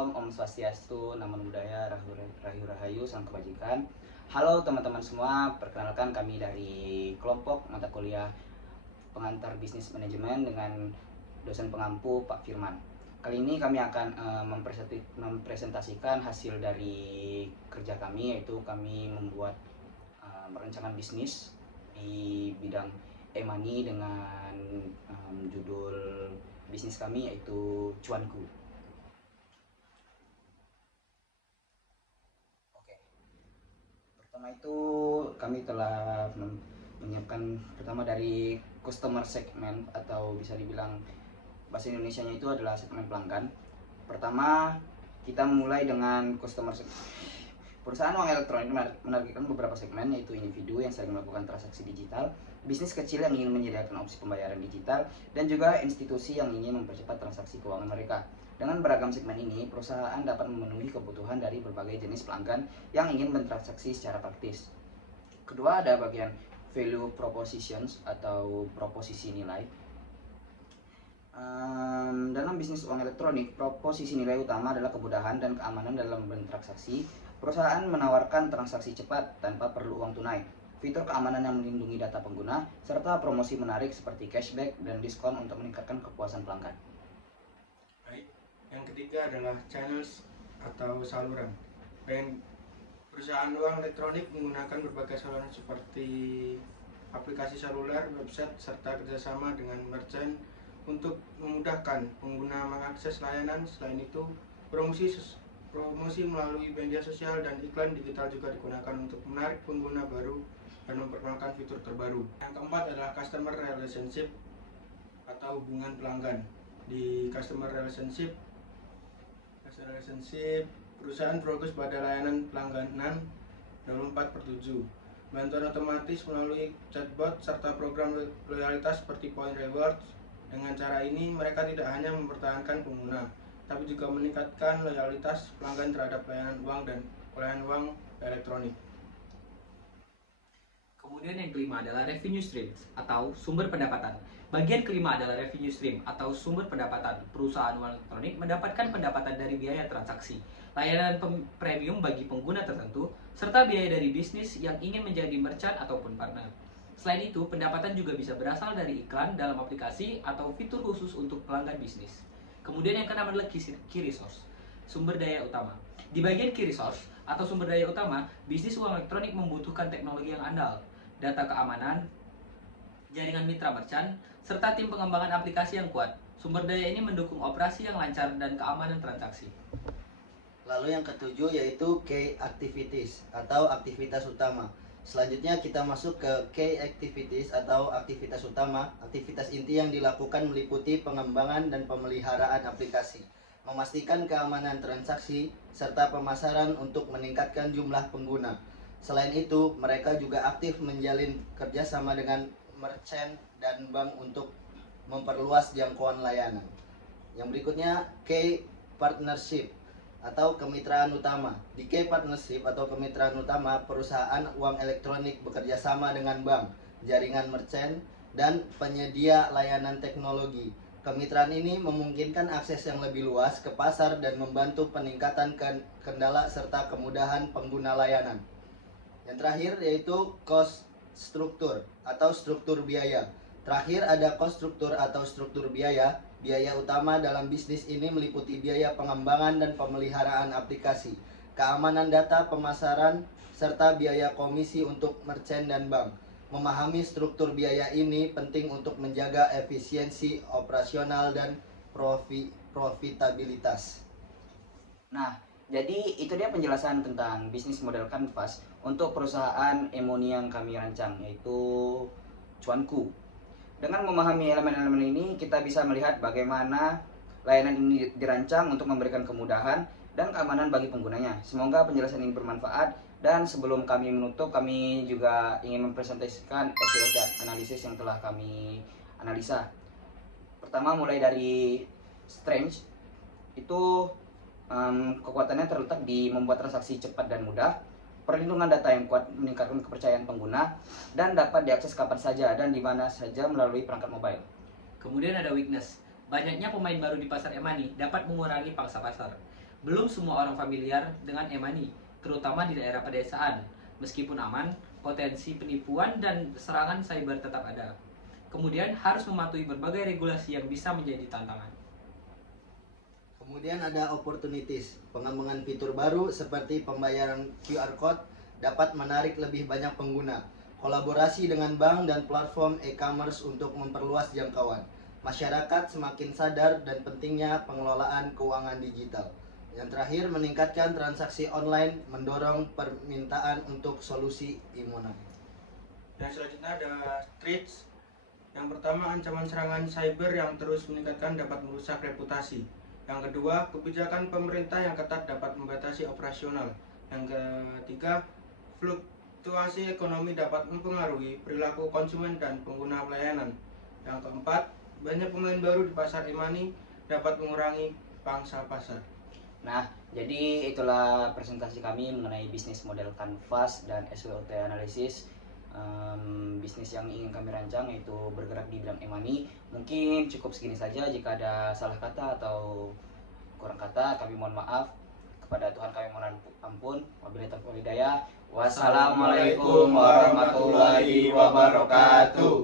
Shalom, Om Swastiastu, Namo Buddhaya, Rahayu Rahayu, Salam Kebajikan. Halo teman-teman semua, perkenalkan kami dari kelompok mata kuliah pengantar bisnis manajemen dengan dosen pengampu Pak Firman. Kali ini kami akan mempresentasikan hasil dari kerja kami, yaitu kami membuat merencanakan bisnis di bidang e-money dengan judul bisnis kami yaitu Cuanku. Oke. Pertama itu kami telah menyiapkan pertama dari customer segment atau bisa dibilang bahasa Indonesianya itu adalah segmen pelanggan. Pertama kita mulai dengan customer segment. Perusahaan uang elektronik menargetkan beberapa segmen, yaitu individu yang sering melakukan transaksi digital, bisnis kecil yang ingin menyediakan opsi pembayaran digital, dan juga institusi yang ingin mempercepat transaksi keuangan mereka. Dengan beragam segmen ini, perusahaan dapat memenuhi kebutuhan dari berbagai jenis pelanggan yang ingin bertransaksi secara praktis. Kedua, ada bagian value propositions atau proposisi nilai. Dalam bisnis uang elektronik, proposisi nilai utama adalah kemudahan dan keamanan dalam bertransaksi. Perusahaan menawarkan transaksi cepat tanpa perlu uang tunai, fitur keamanan yang melindungi data pengguna, serta promosi menarik seperti cashback dan diskon untuk meningkatkan kepuasan pelanggan. Baik, yang ketiga adalah channels atau saluran. Perusahaan uang elektronik menggunakan berbagai saluran seperti aplikasi seluler, website, serta kerjasama dengan merchant untuk memudahkan pengguna mengakses layanan. Selain itu, promosi melalui media sosial dan iklan digital juga digunakan untuk menarik pengguna baru dan memperkenalkan fitur terbaru. Yang keempat adalah customer relationship atau hubungan pelanggan. Di customer relationship, perusahaan fokus pada layanan pelangganan 24/7, bantuan otomatis melalui chatbot, serta program loyalitas seperti point rewards. Dengan cara ini, mereka tidak hanya mempertahankan pengguna, tapi juga meningkatkan loyalitas pelanggan terhadap layanan uang dan pelayanan uang elektronik. Kemudian yang kelima adalah revenue stream atau sumber pendapatan. Bagian kelima adalah revenue stream atau sumber pendapatan. Perusahaan uang elektronik mendapatkan pendapatan dari biaya transaksi, layanan premium bagi pengguna tertentu, serta biaya dari bisnis yang ingin menjadi merchant ataupun partner. Selain itu, pendapatan juga bisa berasal dari iklan dalam aplikasi atau fitur khusus untuk pelanggan bisnis. Kemudian yang keenam adalah key resource, sumber daya utama. Di bagian key resource atau sumber daya utama, bisnis uang elektronik membutuhkan teknologi yang andal, data keamanan, jaringan mitra merchant, serta tim pengembangan aplikasi yang kuat. Sumber daya ini mendukung operasi yang lancar dan keamanan transaksi. Lalu yang ketujuh yaitu key activities atau aktivitas utama. Selanjutnya kita masuk ke key activities atau aktivitas utama. Aktivitas inti yang dilakukan meliputi pengembangan dan pemeliharaan aplikasi, memastikan keamanan transaksi, serta pemasaran untuk meningkatkan jumlah pengguna. Selain itu, mereka juga aktif menjalin kerjasama dengan merchant dan bank untuk memperluas jangkauan layanan. Yang berikutnya, key partnership atau kemitraan utama. Di key partnership atau kemitraan utama, perusahaan uang elektronik bekerja sama dengan bank, jaringan merchant, dan penyedia layanan teknologi. Kemitraan ini memungkinkan akses yang lebih luas ke pasar dan membantu peningkatan kendala serta kemudahan pengguna layanan. Yang terakhir yaitu cost struktur atau struktur biaya. Terakhir ada cost struktur atau struktur biaya. Biaya utama dalam bisnis ini meliputi biaya pengembangan dan pemeliharaan aplikasi, keamanan data pemasaran, serta biaya komisi untuk merchant dan bank. Memahami struktur biaya ini penting untuk menjaga efisiensi operasional dan profitabilitas. Nah, jadi itu dia penjelasan tentang bisnis model Canvas untuk perusahaan e-money yang kami rancang, yaitu Cuanku. Dengan memahami elemen-elemen ini, kita bisa melihat bagaimana layanan ini dirancang untuk memberikan kemudahan dan keamanan bagi penggunanya. Semoga penjelasan ini bermanfaat, dan sebelum kami menutup, kami juga ingin mempresentasikan SEO analisis yang telah kami analisa. Pertama, mulai dari strength, itu kekuatannya terletak di membuat transaksi cepat dan mudah, perlindungan data yang kuat, meningkatkan kepercayaan pengguna, dan dapat diakses kapan saja dan di mana saja melalui perangkat mobile. Kemudian ada weakness. Banyaknya pemain baru di pasar e-money dapat mengurangi pangsa pasar. Belum semua orang familiar dengan e-money, terutama di daerah pedesaan. Meskipun aman, potensi penipuan dan serangan cyber tetap ada. Kemudian harus mematuhi berbagai regulasi yang bisa menjadi tantangan. Kemudian ada opportunities. Pengembangan fitur baru seperti pembayaran QR Code dapat menarik lebih banyak pengguna. Kolaborasi dengan bank dan platform e-commerce untuk memperluas jangkauan. Masyarakat semakin sadar dan pentingnya pengelolaan keuangan digital. Yang terakhir, meningkatkan transaksi online mendorong permintaan untuk solusi e-money. Yang selanjutnya ada threats. Yang pertama, ancaman serangan cyber yang terus meningkatkan dapat merusak reputasi. Yang kedua, kebijakan pemerintah yang ketat dapat membatasi operasional. Yang ketiga, fluktuasi ekonomi dapat mempengaruhi perilaku konsumen dan pengguna pelayanan. Yang keempat, banyak pemain baru di pasar e-money dapat mengurangi pangsa pasar. Nah, jadi itulah presentasi kami mengenai bisnis model Canvas dan SWOT analisis. Bisnis yang ingin kami rancang yaitu bergerak di bidang e-money. Mungkin cukup segini saja. Jika ada salah kata atau kurang kata, kami mohon maaf. Kepada Tuhan kami mohon ampun. Wabillahi taufiq wal hidayah. Wassalamualaikum warahmatullahi wabarakatuh.